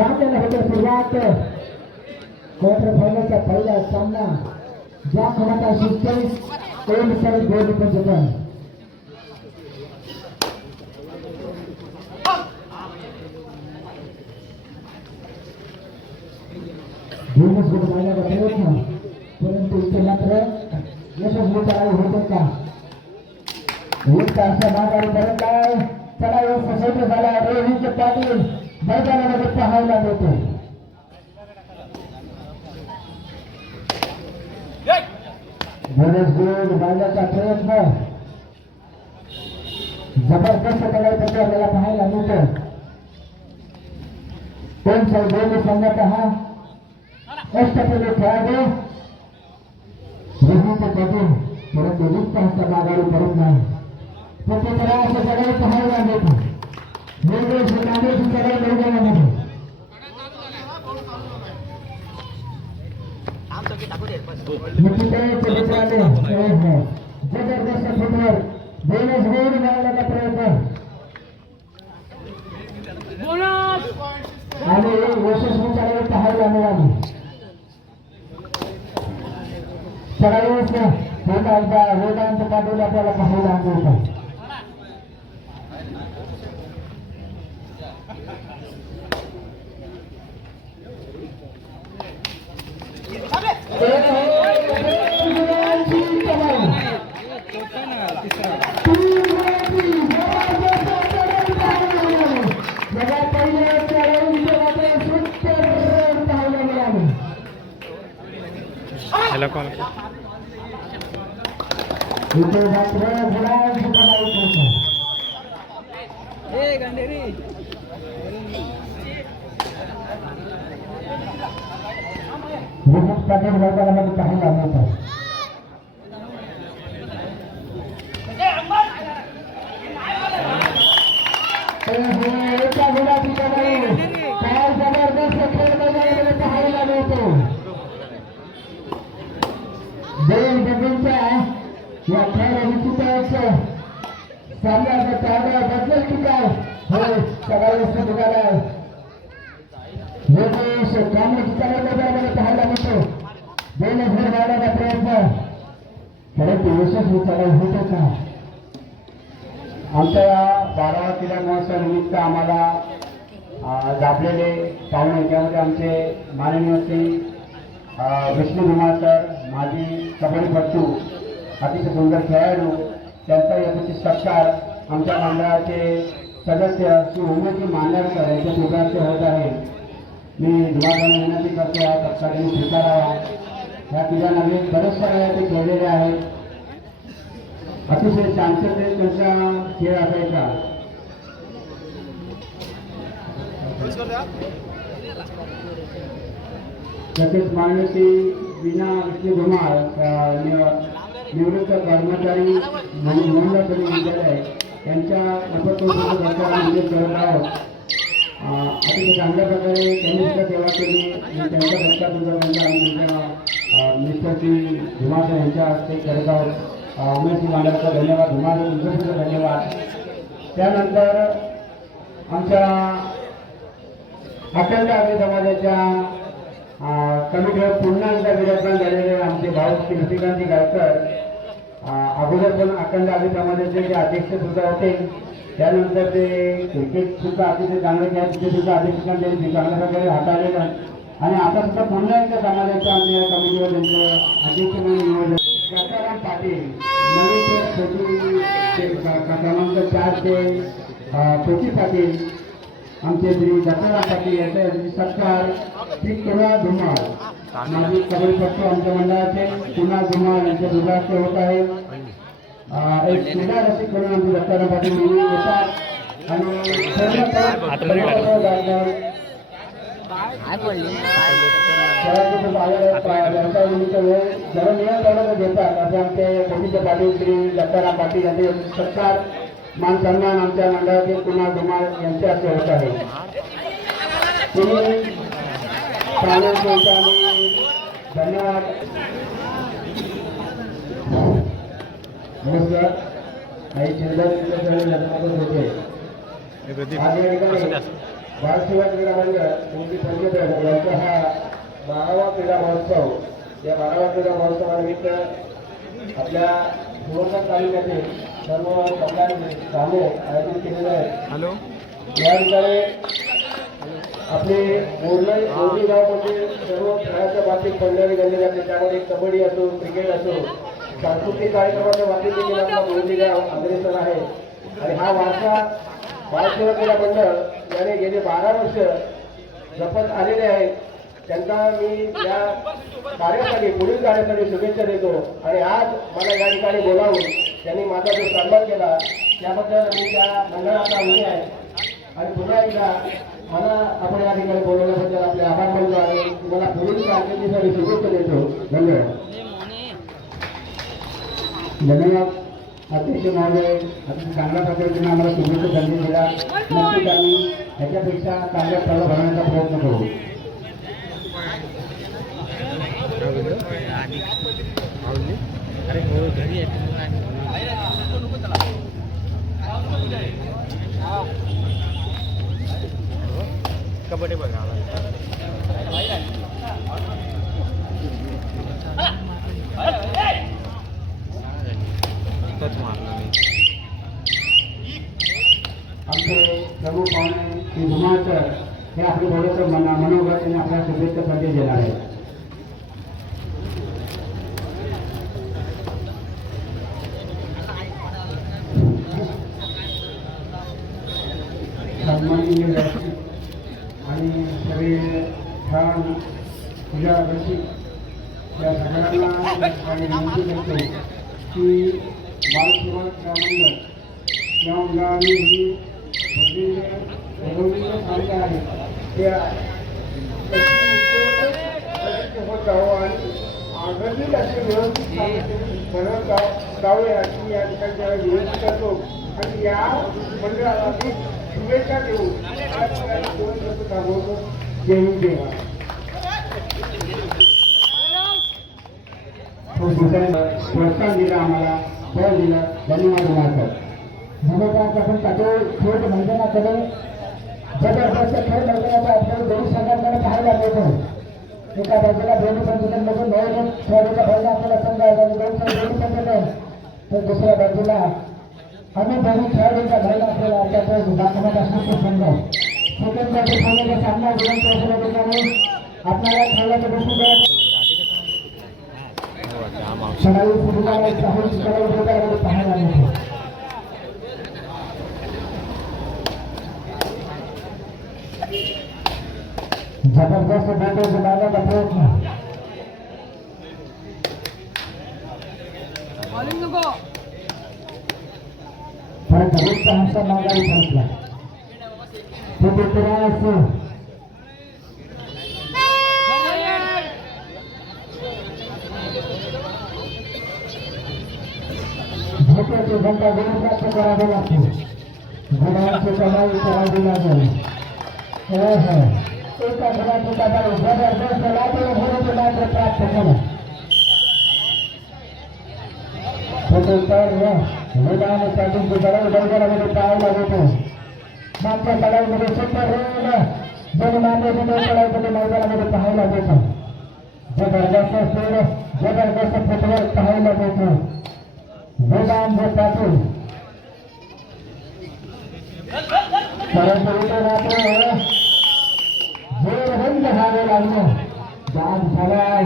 सामन्याला होते सुरुवात क्वार्टर फायनलचा पहिला सामना ज्या क्रमांकावर 47 गोल पंचम दोनच गोल मारण्याचा प्रयत्न परंतु इथे मात्र यशस्वी करायला होते का एक तास माघारी परत आहे चला यशस्वी झाला रोहित पाटील मैदानामध्ये पाहायला मिळतो बोनस गोल मारण्याचा प्रयत्न जबरदस्त करायचं आपल्याला पाहायला मिळतो कोणत्या गोल संघाचा हा अष्टपैलू खेळाडू रोहित पाटील परंतु एक तास माघारी परत नाही तो त्याला असं सगळे पाहायला मिळतो निर्देश नामेची सगळे मैदानामध्ये जबरदस्त फुटवर बोनस गोल मारण्याचा प्रयत्न आणि यशस्वी चालू पाहायला मिळाली सगळ्यांच वेदांत पाटील आपल्याला पाहायला मिळतात मैदानामध्ये पाहायला मिळतात एका गुणाची काय जबरदस्त खेळ मैदानामध्ये पाहायला मिळतो दोन गटांच्या या खेळाडूची सामन्याचा ताबा बदलेल की काय होय सगळ्यांना निघाला योगेश कामरेची चालू मैदानामध्ये पाहायला मिळतो बोनस गोल मारण्याचा प्रयत्न परंतु यशस्वी चालू होतो का आमच्या या 12 क्रीडा महोत्सवानिमित्त आम्हाला लाभलेले पाहुणे त्यामध्ये आमचे माननीय श्री विष्णू धुमाळ सर माजी कबड्डीपटू अतिशय सुंदर खेळाडू त्यांचा यथोचित सत्कार आमच्या मंडळाचे सदस्य श्री उमेदजी मांडरकर यांच्या पुढाचे होत आहे मी धुमाळांना विनंती करतो या सत्काराने स्वीकारावा ह्या क्रीडांमध्ये बरेचशा वेळा ते खेळलेले आहेत अतिशय शांततेत त्यांचा खेळ असायचा तसेच माननीय श्री विना विष्णू धुमाळ निवृत्त कर्मचारी मोहनलाल विद्यालय यांच्या उपस्थितीत करत आहोत अतिशय चांगल्या प्रकारे त्यांनी सुद्धा सेवा केली त्यांचा सत्कार सुद्धा आमच्या मिस्टर श्री धुमाळ यांच्या हस्ते करत आहोत उमेश मांडरकर धन्यवाद धुमाळ तुमचं सुद्धा धन्यवाद त्यानंतर आमच्या अखंड आर्य समाजाच्या कमिटीवर पुन्हा एकदा विराजमान झालेले आमचे भाऊ श्री लक्ष्मीकांतजी गायकर अगोदर पण अखंड आर्य समाजाचे जे अध्यक्ष सुद्धा होते त्यानंतर ते क्रिकेट सुद्धा अतिशय चांगले खेळ तिथे सुद्धा अध्यक्षांनी त्यांनी चांगल्या प्रकारे हाताळलेलं आणि आता सुद्धा पुन्हा एकदा समाजाच्या आमच्या कमिटीवर त्यांचे अध्यक्ष म्हणून निवडले गंगाराम पाटील नवीन क्रमांक 4 ते छोटी पाटील आमचे श्री गंगाराम पाटील यांचा सत्कार श्री कुणाल धुमाळ माजी कबड्डीपटू आमच्या मंडळाचे कुणाल धुमाळ यांच्या दुधाचे होत आहे एक क्रीडा रसिक म्हणून आमचे गंगाराम पाटील नेहमी येतात आणि जरा नियम घेतात असे आमचे पोलीस पाटील श्री दत्ताराम पाटील यांचे सत्कार मान सन्मान आमच्या मंडळातील कुणाल धुमाळ यांचे हस्ते होत आहे धन्यवाद नमस्कार काही चिंता होते आज या ठिकाणी बालसेवा क्रीडा मंडळ मुंबई संघटन यांचा हा 12वा क्रीडा महोत्सव या 12व्या क्रीडा महोत्सवानिमित्त आपल्या सुवर्णा तालुक्यातील सर्व कल्याण कामे आयोजित केलेले आहेत. हॅलो या ठिकाणी आपले मोरली गावामध्ये सर्व खेळाच्या बाबतीत मंडळी गणले जाते. त्यामध्ये कबड्डी असो, क्रिकेट असो, सांस्कृतिक कार्यक्रमाच्या बाबतीत देखील आपला मोरली गाव अग्रेसर आहे. आणि हा वारसा बालसेवा क्रीडा मंडळ याने गेले 12 वर्ष जपत आलेले आहेत. त्यांना मी या कार्यासाठी पुढील कार्यासाठी शुभेच्छा देतो. आणि आज मला या ठिकाणी बोलावून त्यांनी माझा जो सन्मान केला त्याबद्दल मी त्या मंडळाचा ऋणी आहे. आणि पुन्हा एकदा मला आपण या ठिकाणी बोलवल्याबद्दल आपले आभार मानतो आणि तुम्हाला पुढील कारकिर्दीसाठी शुभेच्छा देतो. धन्यवाद. धन्यवाद अध्यक्ष महोदय. अतिशय चांगल्या पद्धतीने आम्हाला शुभेच्छा संधी दिला. नक्कीच आम्ही ह्याच्यापेक्षा चांगल्या स्थळ भरण्याचा प्रयत्न करू. अरे हो घरी कबड्डी बघा आमचे प्रमुख पाहुणे श्री धुमाळकर हे आपले थोडंसं मनोगत आणि आपल्या शुभेच्छा संदेश देणार आहेत. सन्माननीय व्यासपीठ आणि सगळे छान पूजा रसिक या सगळ्यांना आणि विनंती करतो की बालसेवा मंडळ या मंडळाने ही भरलेले चांगले आहे त्या होत जावं आणि आग्रही असे व्यवस्थित बनवत जावं याची या ठिकाणी विनंती करतो. आणि या मंडळाला शुभेच्छा देऊ. जय हिंद जय भारत. प्रोत्साहन दिलं आम्हाला बळ दिलं. धन्यवाद मानतो. धन्यवाद. आपण त्याचे खेळ मैदानाकडे जबरदस्त खेळ मैदानाचा आपल्याला दोन्ही संघांकडे पाहायला मिळतो. एका बाजूला दोन्ही पंचांमधून नऊ खेळाडूचा पहिला आपल्याला संघ आहे आणि दोन्ही पंचायत तर दुसऱ्या बाजूला अनुभवी खेळाडूंचा घायला आपल्याला त्याचं दाखवत असण्याचे संघ सेकंड बाजू खेळण्याचा सामना विनंती असल्या ठिकाणी आपल्याला खेळायचं गोष्टी सणाई फुटबॉल पाहायला मिळतो. जबरदस्त बेटे जमावण्याचा प्रयत्न परत घरीचा हंसा माघारी परतला. तिथे त्रास धोक्याची घंटा गुण प्राप्त करावी लागते. गुणांची कमाई करावी लागेल. एका गुणाची कमाई जबरदस्त लागेल. गुणाचे मात्र प्राप्त केलं. मैदानासाठी गडाई बैलगाडामध्ये पाहायला मिळतो. मागच्या गडाईमध्ये सुंदर दोन मान्यते गडाईमध्ये मैदानामध्ये पाहायला मिळतो. जबरदस्त स्पीड जबरदस्त फुटवर्क पाहायला मिळतो. मैदान जे पाटील परंतु इथे मात्र जोरबंद व्हावे लागलं. बाद झालाय.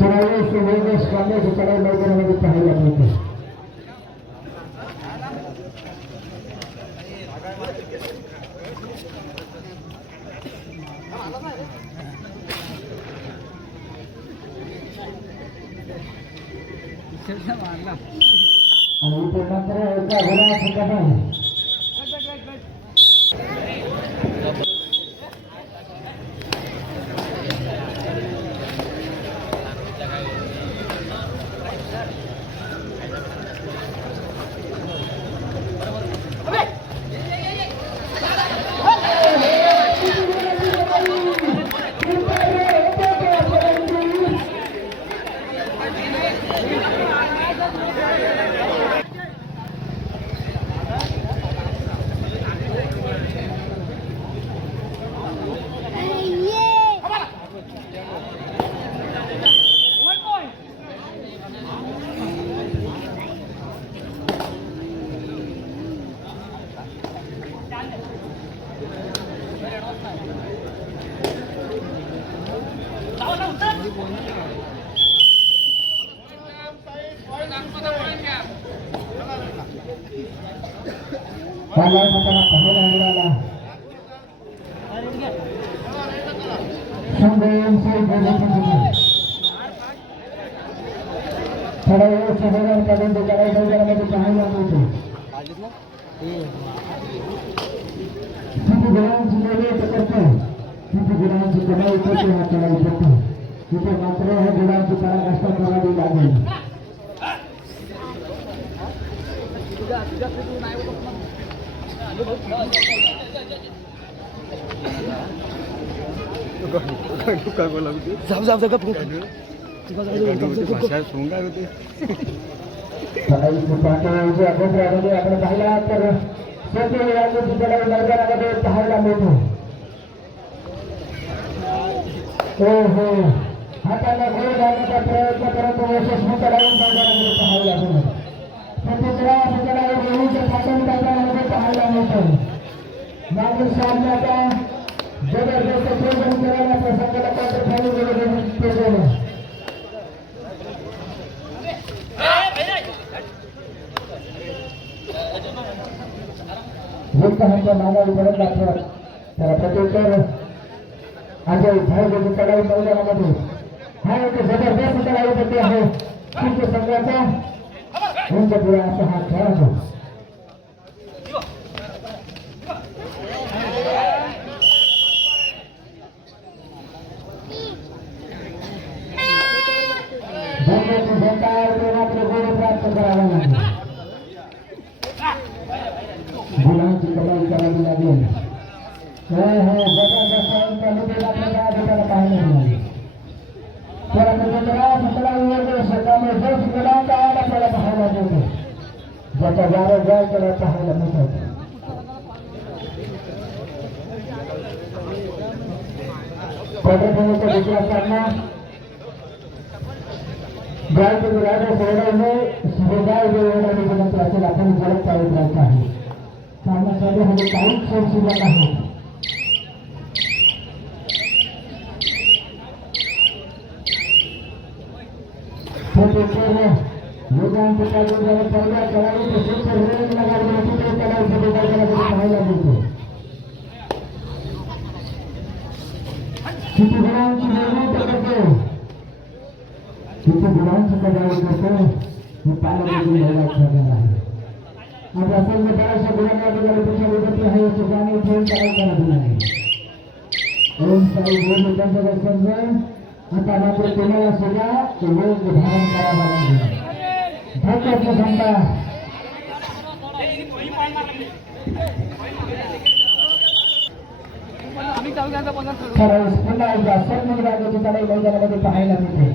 चौवेस वेगवेगळ्या स्वाम्याची चढाई मैदानामध्ये पाहायला मिळते. आणि इथे मात्र एका गुणाची कमाई पाहिला त्याला पाहायला मिळाला थोडा वेळ सगळ्या पर्यंत करायचं मध्ये पाहायला मिळते किती गुणांची निवड करतो किती गुणांची कमाई करते हा चढाई करतो तिथे मात्र ह्या गुणांची पराकाष्ठा करावी लागेल आपण पाहिला तर मैदानामध्ये पाहायला मिळतो हो हो हाताला गोळ घालण्याचा प्रयत्न करत यशस्वी चढावून मैदानामध्ये पाहायला मिळतो पाहायला मिळतो मागील सामन्याचा जबरदस्त प्रयत्न करायला प्रसंगाला पात्र झाले मागावी परत लागतात त्याला प्रत्युत्तर अजय भाई चढाई मैदानामध्ये हा एक जबरदस्त चढाई पट्टी आहे तुमच्या संघाचा उंच पुढे असा हा खेळाचा प्राप्त करावा लागेल गुणांची कमाई करावी लागेल जबरदस्त पाहायला मिळाली आपल्याला पाहायला मिळतो ज्याचा जारा जाय त्याला पाहायला मिळतात पद्धतीने दुसरा सामना गायचे राजा सोडवणे शिवगाय वेळेनंतर असेल आपण जलद चालत राहायचं आहे सामन्यासाठी म्हणजे काहीच क्षण शिल्लक आहे किती गुणांची निर्मिती करतो किती गुणांची कमाई करतो हे पालक आहे आज असेल बऱ्याचशा गुणांच्या विगती आहे याची जाणीव ठेवून करायला नाही ओम साई बोल त्यांच्या दर्शन आता मात्र तुम्हाला सुद्धा वेग धारण करावा लागेल धोक्याची क्षमता पुन्हा एकदा सर्व चढाई मैदानामध्ये पाहायला मिळते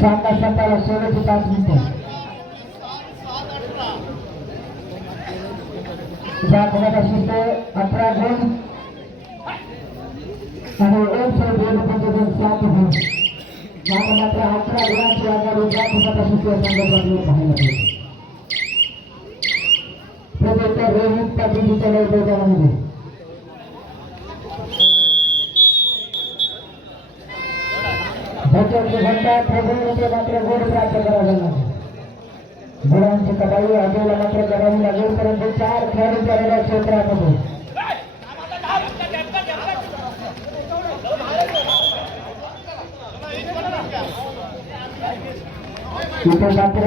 सामना संपाला शेवटची 5 मिनिटे शिस्त 18 गुण आणि ओम साई बोल त्यांच्या 7 गुण मात्र 11 गुणांची आघाडी संघात पाहायला मिळते प्रत्येक रोहित पाटील चढाई मैदानामध्ये मात्र गोड प्राप्त करावा लागेल गुणांची कमाई अजयला मात्र करावी लागेल परंतु 4 खेळाडू झालेल्या क्षेत्रामध्ये तिथे मात्र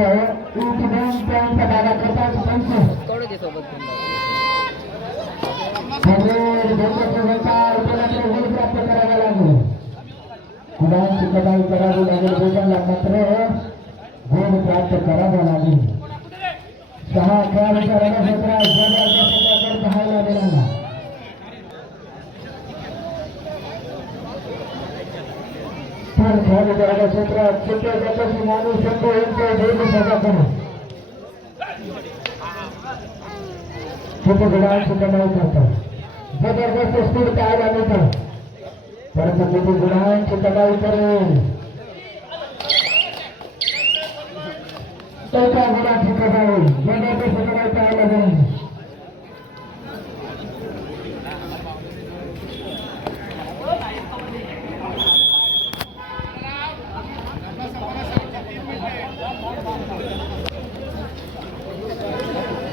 दादा करतात पंच गोड प्राप्त करावा लागेल गुणांची कमाई करावी लागेल वेगाला मात्र गोड प्राप्त करावा लागेल 6 खेळाडूच्या रणक्षेत्रात पाहायला मिळाला तर खेळाडूच्या रणक्षेत्रात चित्रपटाची माणूस संघ सजा करू किती गुणांची कमाई करतात जबरदस्त स्पीड पाहायला मिळतं परंतु किती गुणांची कमाई करेल एका गुणाची कमाई जबरदस्त कमाई पाहायला जाईल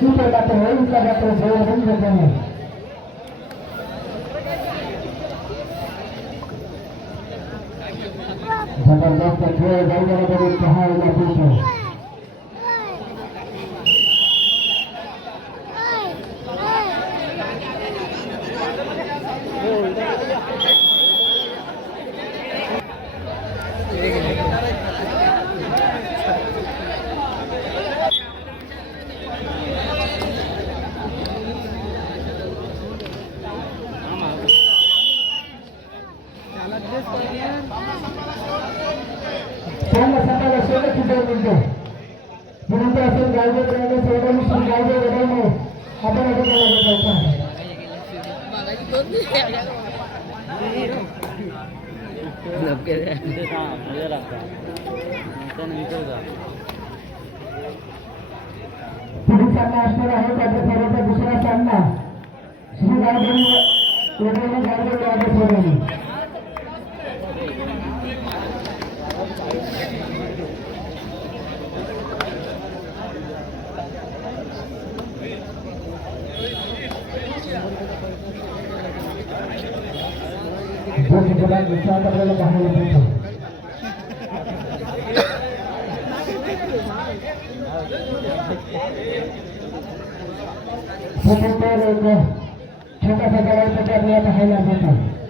तिथे जातो होईचा जातो जेवण होऊन जातो नाही जबरदस्त खेळ बैलगाडी पाहायला मिळतो त्यांना सकाळला सोडत सुद्धा मिळतो म्हणून असेल गायदे करायला सोडा गायदे वडायला आपण आता करायला पुढील सामना असणार आहे त्याच्या सर्वांचा दुसरा सामना श्री गायदे वडायला गायदे गायदे सोडवली विचार आपल्याला पाहायला मिळतो छोटासा करायचा आपल्याला पाहायला मिळतो